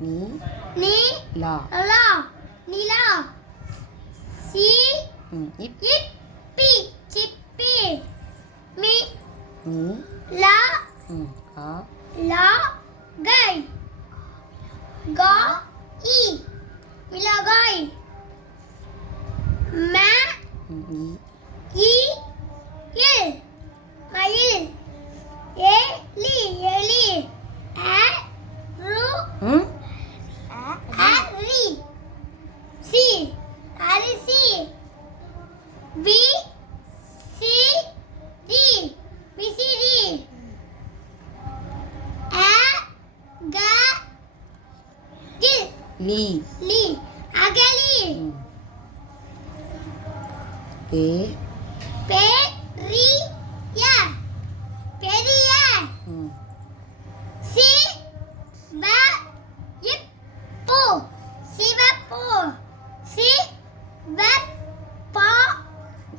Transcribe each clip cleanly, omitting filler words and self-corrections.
நீ நீ லா லா நிலா சி இப் இப்பி சிப்பி மி நீ லா கா லா கை கா இ மிளகாய் ம இ இ இல் மயில் எலி எலி அ ரு அரி சி அரிசி வி சி டி விசிறி அ க கில் லீ லி அகலி பே பெரிய பெரிய சி வ இப்பு சிவப்பு சி வ பா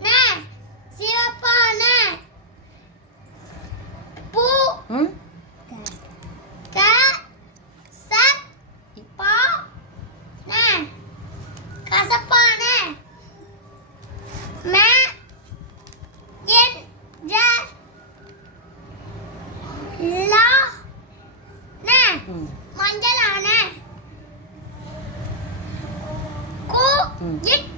ந சிவப்பான பூ க ச பா ந கசப்பான ம என் ஜ லா ந மஞ்சளான கு இட்